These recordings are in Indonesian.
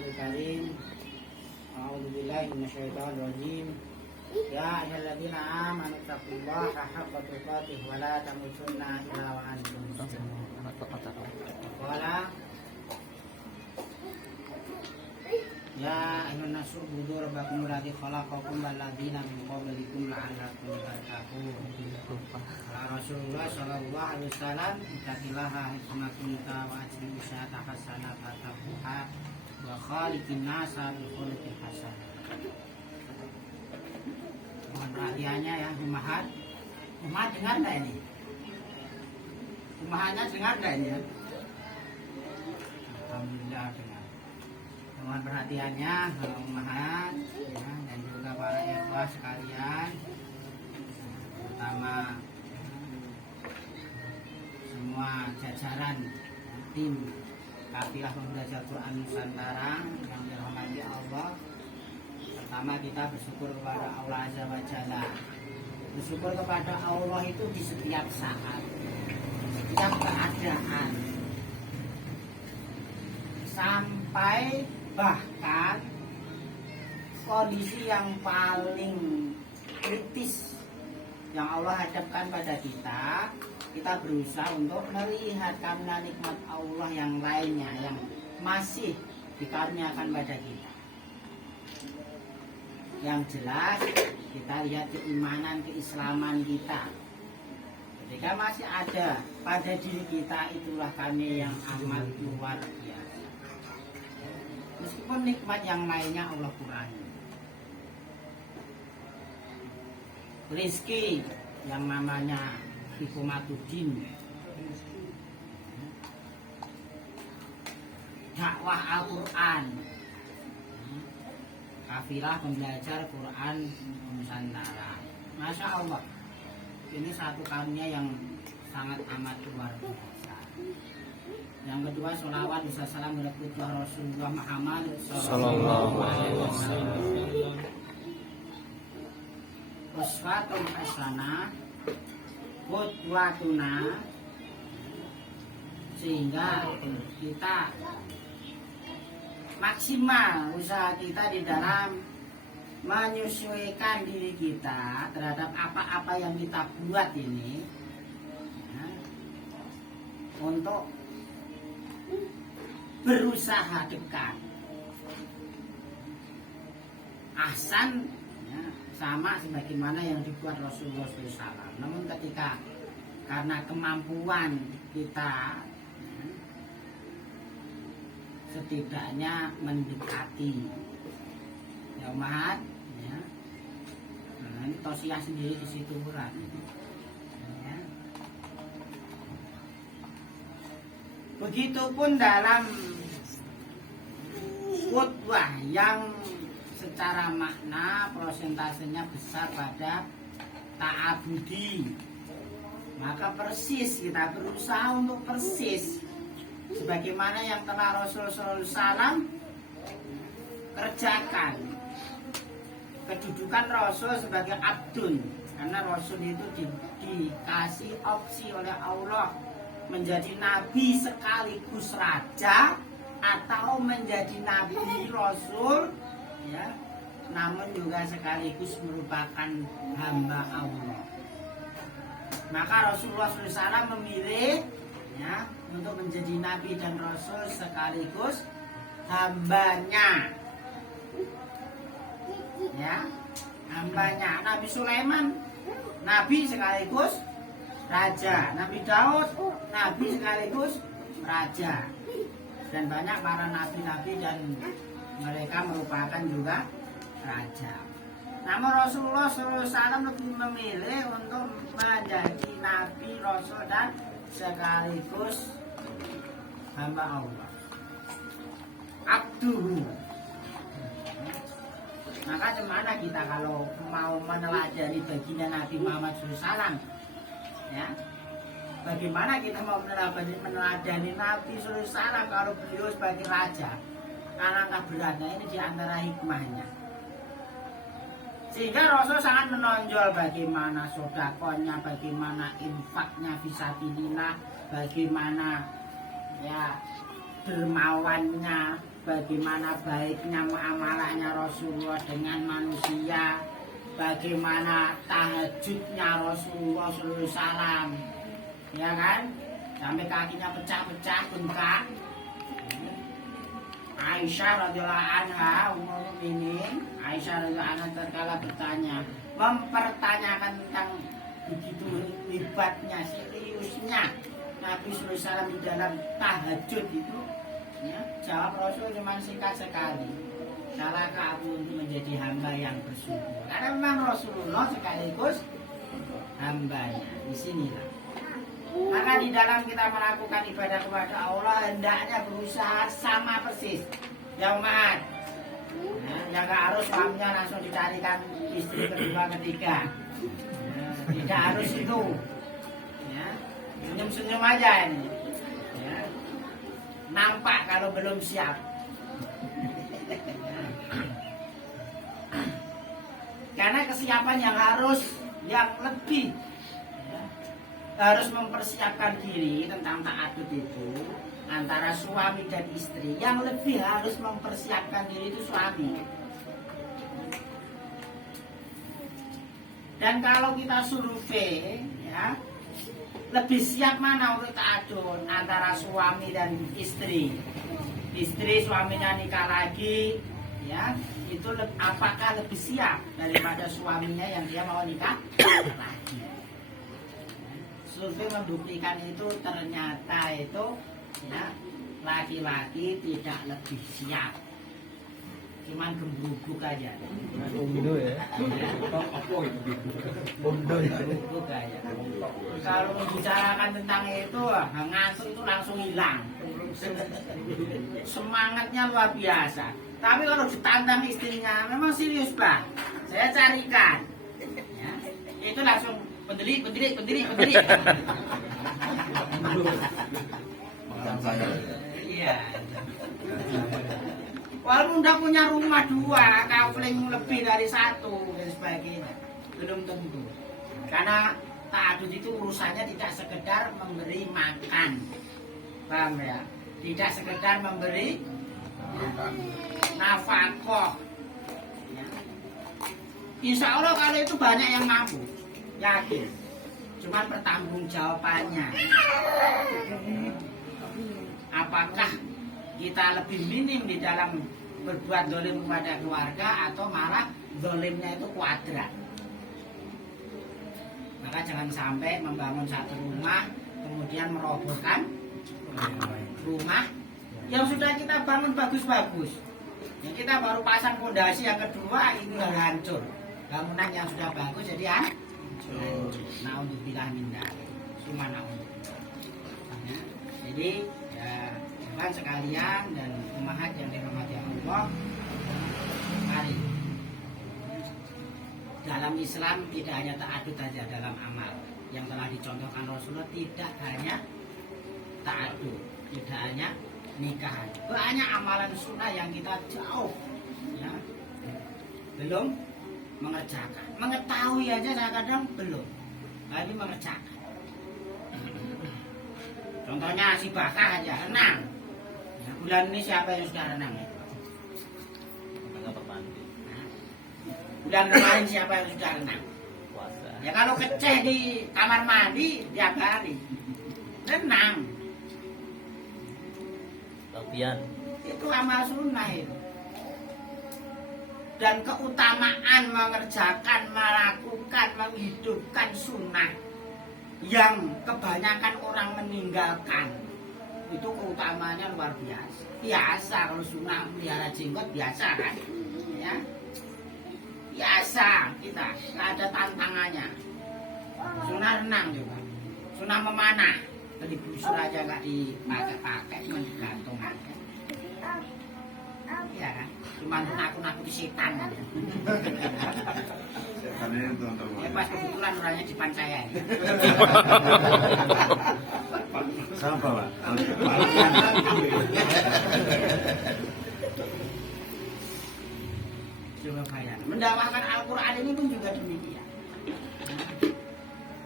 Bismillahirrahmanirrahim. A'udzubillahi minasyaitonirrajim. Ya ayyuhalladzina amanu taqullaha haqqa tuqatih wa la tamutunna illa wa antum muslimun. Qala ya ayyuhan nasu ubudu rabbakum alladzi khalaqakum wal ladzina min qablikum la'allakum tattaqun. Rasulullah sallallahu alaihi wasallam ittaqillaha haitsu kunta wa ajri usyata hasanata taquha wa khaliqin nasa bi khuluqin hasan. Mohon perhatiannya ya Umahat. Umahat dengar enggak ini? Umahatnya dengar enggak ini ya? Alhamdulillah dengar. Mohon perhatiannya Umahat ya, dan juga para ikhwah sekalian, terutama semua jajaran tim Kafilah Pembelajar Quran Nusantara yang dirahmati Allah. Pertama kita bersyukur kepada Allah Azza wa Jalla. Bersyukur kepada Allah itu di setiap saat, setiap keadaan, sampai bahkan kondisi yang paling kritis yang Allah hadapkan pada kita, kita berusaha untuk melihat karena nikmat Allah yang lainnya yang masih dikaruniakan pada kita. Yang jelas kita lihat keimanan, keislaman kita. Ketika masih ada pada diri kita, itulah kami yang amat luar biasa. Meskipun nikmat yang lainnya Allah kurangi. Rizki yang namanya Hikumatudin, dakwah Al-Quran, Kafilah Pembelajar Quran Nusantara. Masya Allah, ini satu karunia yang sangat amat luar biasa. Yang kedua, sholawat bisa salam kepada Rasulullah Muhammad sallallahu alaihi wasallam. Uswatun hasanah, qudwatuna, sehingga kita maksimal usaha kita di dalam menyesuaikan diri kita terhadap apa-apa yang kita buat ini ya, untuk berusaha dekat ahsan ya, sama sebagaimana yang dibuat Rasulullah SAW. Namun ketika karena kemampuan kita setidaknya mendekati ya Umat ya. Nah, ini tausiah sendiri di situ berat ya. Begitupun dalam khutbah yang secara makna prosentasenya besar pada ta'abudi, maka persis kita berusaha untuk persis sebagaimana yang telah Rasulullah SAW kerjakan. Kedudukan Rasul sebagai abdun, karena Rasul itu dikasih opsi oleh Allah menjadi nabi sekaligus raja atau menjadi nabi Rasul ya, namun juga sekaligus merupakan hamba Allah. Maka Rasulullah SAW memilih ya, untuk menjadi nabi dan rasul sekaligus hambanya ya, hambanya. Nabi Sulaiman nabi sekaligus raja, Nabi Daud nabi sekaligus raja, dan banyak para nabi-nabi dan mereka merupakan juga raja. Namun Rasulullah SAW lebih memilih untuk menjadi nabi, rasul dan sekaligus hamba Allah, abduhu. Maka gimana kita kalau mau meneladani baginda Nabi Muhammad SAW ya? Bagaimana kita mau meneladani Nabi SAW kalau beliau sebagai raja? Alangkah beratnya ini diantara hikmahnya. Sehingga Rasul sangat menonjol bagaimana sodakonya, bagaimana infaknya fisabilillah, bagaimana ya dermawannya, bagaimana baiknya muamalahnya Rasulullah dengan manusia, bagaimana tahajudnya Rasulullah SAW, ya kan? Sampai kakinya pecah-pecah, bengkak. Aisyah radhiyallahu anha, Ummul Mukminin, Aisyah radhiyallahu anha terkala bertanya, mempertanyakan tentang begitu hebatnya, seriusnya Nabi SAW di dalam tahajud itu. Ya, jawab Rasul cuma singkat sekali. Salahkah aku untuk menjadi hamba yang bersyukur? Karena memang Rasulullah sekaligus hambanya. Di sinilah. Maka di dalam kita melakukan ibadah kepada Allah hendaknya berusaha sama persis. Yang maaf, yang gak harus suaminya langsung dicarikan istri kedua ketiga. Tidak harus itu. Ya, senyum-senyum aja ini. Ya. Nampak kalau belum siap. Karena kesiapan yang lebih harus mempersiapkan diri tentang ta'adud itu antara suami dan istri. Yang lebih harus mempersiapkan diri itu suami. Dan kalau kita survei, ya, lebih siap mana untuk ta'adud antara suami dan istri? Istri suaminya nikah lagi, ya, itu apakah lebih siap daripada suaminya yang dia mau nikah lagi? Survei membuktikan itu ternyata itu, ya, laki-laki tidak lebih siap, cuman gembruguk aja. Undo ya. Undo ya. Gembruguk aja. Kalau membicarakan tentang itu, ngantuk itu langsung hilang. Semangatnya luar biasa. Tapi kalau ditantang istrinya, memang serius Pak. Saya carikan, ya, itu langsung berdiri. Macam saya. Iya. Walaupun udah punya rumah 2, kafling lebih dari 1 dan sebagainya, belum tentu. Karena ta'adud itu urusannya tidak sekedar memberi makan, paham ya? Tidak sekedar memberi nafkah. Ya. Insya Allah kalau itu banyak yang mampu, yakin. Cuman pertanggungjawabannya, apakah kita lebih minim di dalam berbuat dolim kepada keluarga atau malah dolimnya itu kuadrat? Maka jangan sampai membangun satu rumah kemudian merobohkan rumah yang sudah kita bangun bagus-bagus. Ya, kita baru pasang fondasi yang kedua itu udah hancur. Bangunan yang sudah bagus jadi hancur. Naudzubillah min dzalik. Cuma naudzubillah. Ya, jadi ya teman sekalian dan umahat yang dirahmati Allah, mari dalam Islam tidak hanya ta'adud saja dalam amal yang telah dicontohkan Rasulullah, tidak hanya ta'adud, tidak hanya nikahan, banyak amalan sunnah yang kita jauh, ya, belum mengerjakan. Mengetahui aja kadang belum, tapi mengerjakan. Contohnya si Bakah aja renang. Ya, bulan ini siapa yang sudah renang ya? Bulan kemarin siapa yang sudah renang? Ya kalau keceh di kamar mandi tiap hari renang. Itu amal sunnah itu. Dan keutamaan mengerjakan, melakukan, menghidupkan sunnah yang kebanyakan orang meninggalkan, itu keutamaannya luar biasa. Biasa kalau sunnah melihara jenggot biasa kan, ya biasa kita, nggak ada tantangannya. Sunnah renang juga, sunnah memanah, beli busur aja nggak dipakai-pakai, cuma digantung aja. Iya kan, cuma nakut-nakut setan aja. Ya pas kebetulan orangnya di depan saya. Siapa Pak? Surabaya. Mendakwahkan Al-Quran ini pun juga demikian.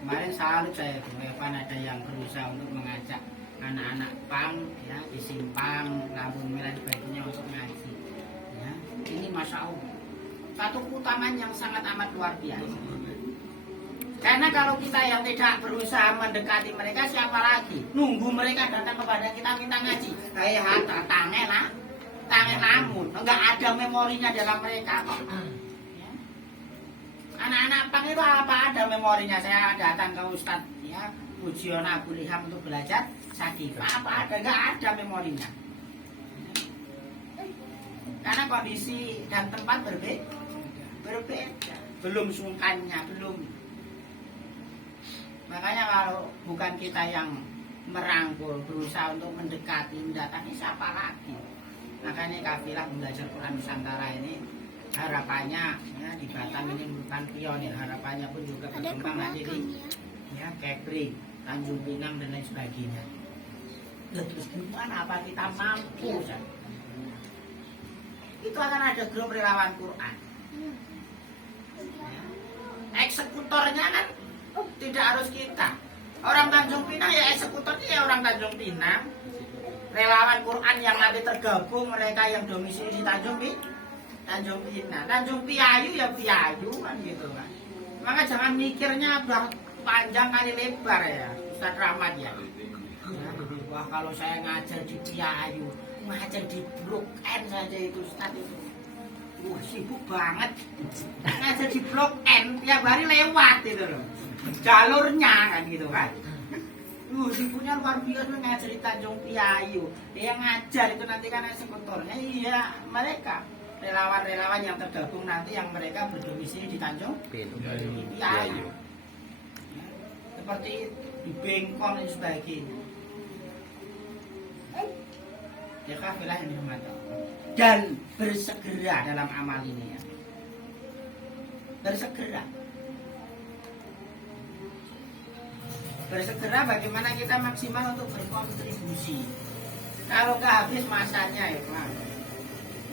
Kemarin salut saya, Evan ada yang berusaha untuk mengajak anak-anak pang ya di simpang lampu merah sebagainya untuk ngaji ya. Ini masya Allah satu keutamaan yang sangat amat luar biasa. Karena kalau kita yang tidak berusaha mendekati mereka, siapa lagi? Nunggu mereka datang kepada kita minta ngaji. Kayak hata, tangen namun enggak ada memorinya dalam mereka kok. Ya. Anak-anak pang itu apa ada memorinya? Saya datang ke Ustadz ya, Pujiona Abu Liham untuk belajar sakit. Apa ada? Enggak ada memorinya. Karena kondisi dan tempat berbeda. Belum sungkannya, belum. Makanya kalau bukan kita yang merangkul, berusaha untuk mendekati, mendatangi, siapa lagi? Makanya kafilah belajar Quran Nusantara ini harapannya ya, di Batam ini bukan pionir, harapannya pun juga berkembang nanti di ya, Kepri, Tanjung Pinang dan lain sebagainya. Ya, terus gimana apa kita mampu? Ya? Itu akan ada grup relawan Quran. Ya. Eksekutornya kan tidak harus kita. Orang Tanjung Pinang ya eksekutornya ya orang Tanjung Pinang. Relawan Quran yang nanti tergabung mereka yang domisili di Tanjung Pinang. Tanjung Piayu ya Piayu kan gitu kan. Maka jangan mikirnya udah panjang kali lebar ya Ustaz Rahmat ya. Wah kalau saya ngajar di Piayu, ngajar di Blok N saja itu Ustaz itu. Wah sibuk banget. Ngajar di Blok N tiap hari lewat itu loh. Jalurnya kan gitu kan. Sibuknya luar biasa ngajar di Tanjung Piayu. Yang ngajar itu nanti kan eksekutornya iya mereka relawan-relawan yang tergabung nanti yang mereka berdomisili di Tanjung Piayu. Ya, seperti di Bengkong dan sebagainya. Ya kafilah yang dihormati dan bersegera dalam amal ini ya. Bersegera bagaimana kita maksimal untuk berkontribusi. Kalau nggak habis masanya ya Pak.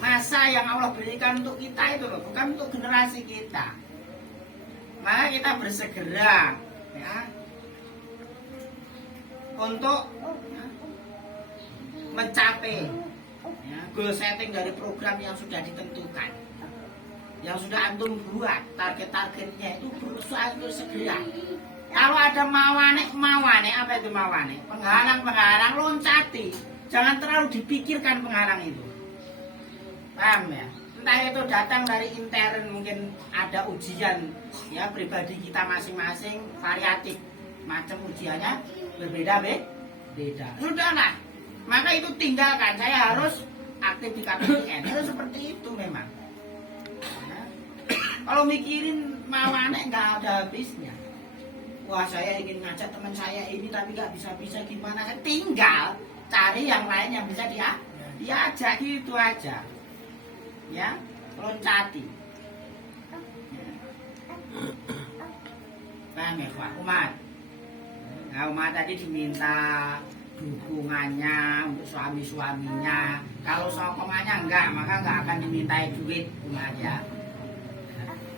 Masa yang Allah berikan untuk kita itu loh, bukan untuk generasi kita. Maka kita bersegera ya, untuk ya, mencapai ya, goal setting dari program yang sudah ditentukan. Yang sudah antum buat target-targetnya itu berusaha untuk segera. Kalau ada mawane, apa itu mawane? Penghalang loncati. Jangan terlalu dipikirkan penghalang itu. Paham ya? Entah itu datang dari intern, mungkin ada ujian ya pribadi kita masing-masing, variatif. Macam ujiannya berbeda. Sudahlah. Maka itu tinggalkan. Saya harus aktif di KPN. Itu seperti itu memang. Ya. Kalau mikirin mawane nggak ada habisnya. Wah saya ingin ngajak teman saya ini tapi nggak bisa gimana? Saya tinggal cari yang lain yang bisa diajak gitu aja, ya loncati. Paham ya Pak Umat? Nah Umat tadi diminta dukungannya untuk suami-suaminya. Kalau sokongannya enggak, maka nggak akan dimintai duit Umat ya.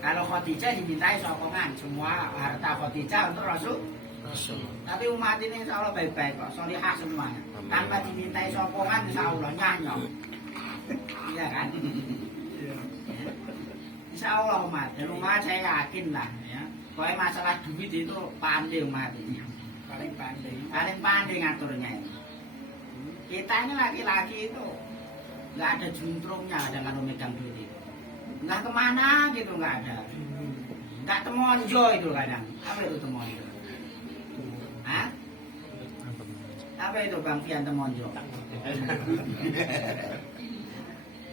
Kalau Khadijah dimintai sokongan, semua harta Khadijah untuk Rasul. Tapi umat ini insya Allah baik-baik kok, solihah semuanya. Tanpa dimintai sokongan, insya Allah nyanyok. Iya kan? Insya Allah umat. Dan umat saya yakin lah. Ya. Pokoknya masalah duit itu pandai umat ini. Paling pandai ngaturnya ini. Kita ini laki-laki itu nggak ada juntrungnya dengan memegang duit itu. Nggak kemana gitu, nggak ada. Nggak temonjo itu kadang. Apa itu temonjo? Hah? Apa itu Bang Fian temonjo?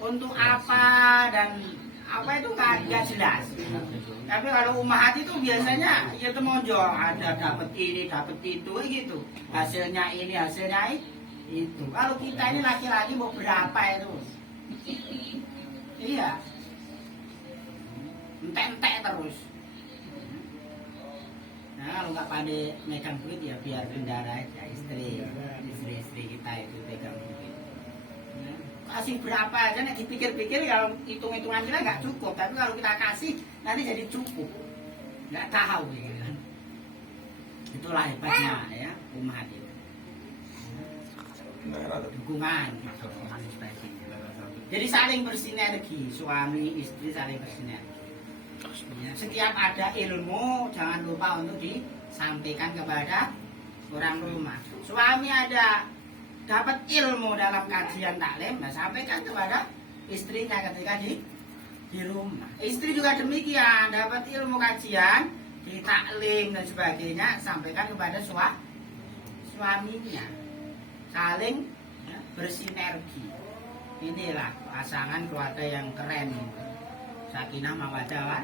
Untuk apa dan apa itu nggak jelas. Tapi kalau umat itu biasanya ya temonjo, ada dapat ini, dapat itu gitu. Hasilnya ini, hasilnya itu. Kalau kita ini laki-laki mau berapa itu? Iya. Entek-entek terus. Nah kalau nggak pandai megang duit ya biar kendara aja istri kita itu pegang duit. Nah, kasih berapa aja, nek dipikir-pikir kalau hitung-hitungan kita nggak cukup, tapi kalau kita kasih nanti jadi cukup. Nggak tahu ya kan. Itulah hebatnya ya umat itu. dukungan. Jadi saling bersinergi, suami istri saling bersinergi. Ya, setiap ada ilmu jangan lupa untuk disampaikan kepada orang rumah. Suami ada dapat ilmu dalam kajian taklim, nah sampaikan kepada istrinya ketika di rumah. Istri juga demikian, dapat ilmu kajian di taklim dan sebagainya, sampaikan kepada suaminya. Saling ya, bersinergi. Inilah pasangan keluarga yang keren. Sakinah mawaddah.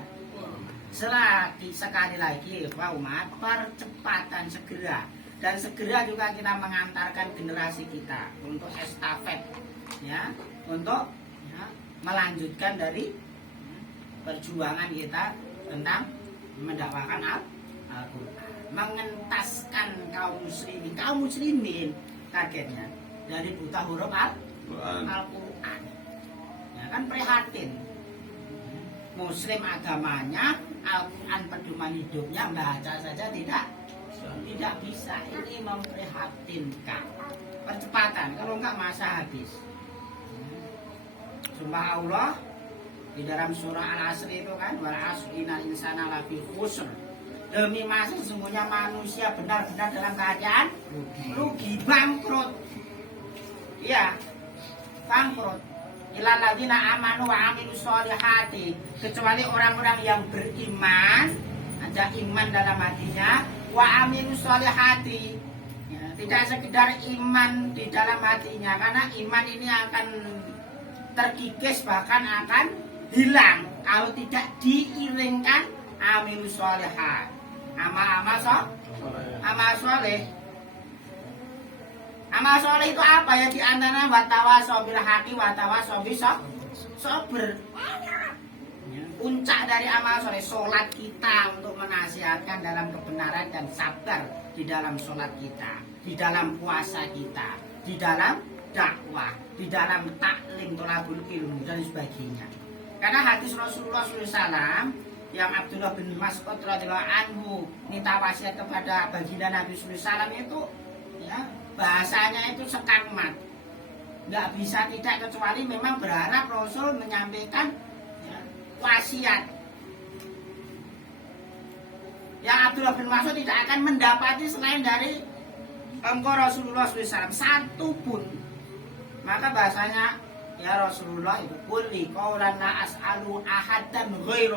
Sekali lagi Pak umat, percepatan segera dan segera juga kita mengantarkan generasi kita untuk estafet ya, untuk ya, melanjutkan dari perjuangan kita tentang mendakwakan Al-Quran, mengentaskan kaum muslimin targetnya dari buta huruf Al-Quran. Ya kan prihatin. Muslim agamanya, Al-Quran pedoman hidupnya, baca saja tidak bisa. Ini memprihatinkan. Percepatan, kalau enggak masa habis. Sumpah Allah di dalam surah Al-Asr itu kan, wal asri innal insana lafi khusr. Demi masa sesungguhnya manusia benar-benar dalam keadaan rugi, bangkrut. Iya, bangkrut. Illal ladzina amanu wa amilus sholihati, kecuali orang-orang yang beriman, ada iman dalam hatinya, wa amilus sholihati. Ya, tidak sekedar iman di dalam hatinya, karena iman ini akan terkikis bahkan akan hilang kalau tidak diiringkan amilus sholihat, amal soleh. Amal soleh itu apa ya? Di antara watawasaw bil haqi watawasaw bis sabr. Puncak dari amal soleh, sholat kita untuk menasihatkan dalam kebenaran dan sabar di dalam sholat kita, di dalam puasa kita, di dalam dakwah, di dalam taklim, tolabul ilmu dan sebagainya. Karena hadis Rasulullah SAW yang Abdullah bin Mas'ud radhiyallahu anhu minta wasiat kepada baginda Nabi SAW itu ya, bahasanya itu sekalimat, nggak bisa tidak kecuali memang berharap Rasul menyampaikan ya, wasiat. Yang Abdullah bin Mas'ud tidak akan mendapati selain dari engkau Rasulullah SAW satu pun. Maka bahasanya ya Rasulullah itu kulli qaulan la as'alu ahadan ghairu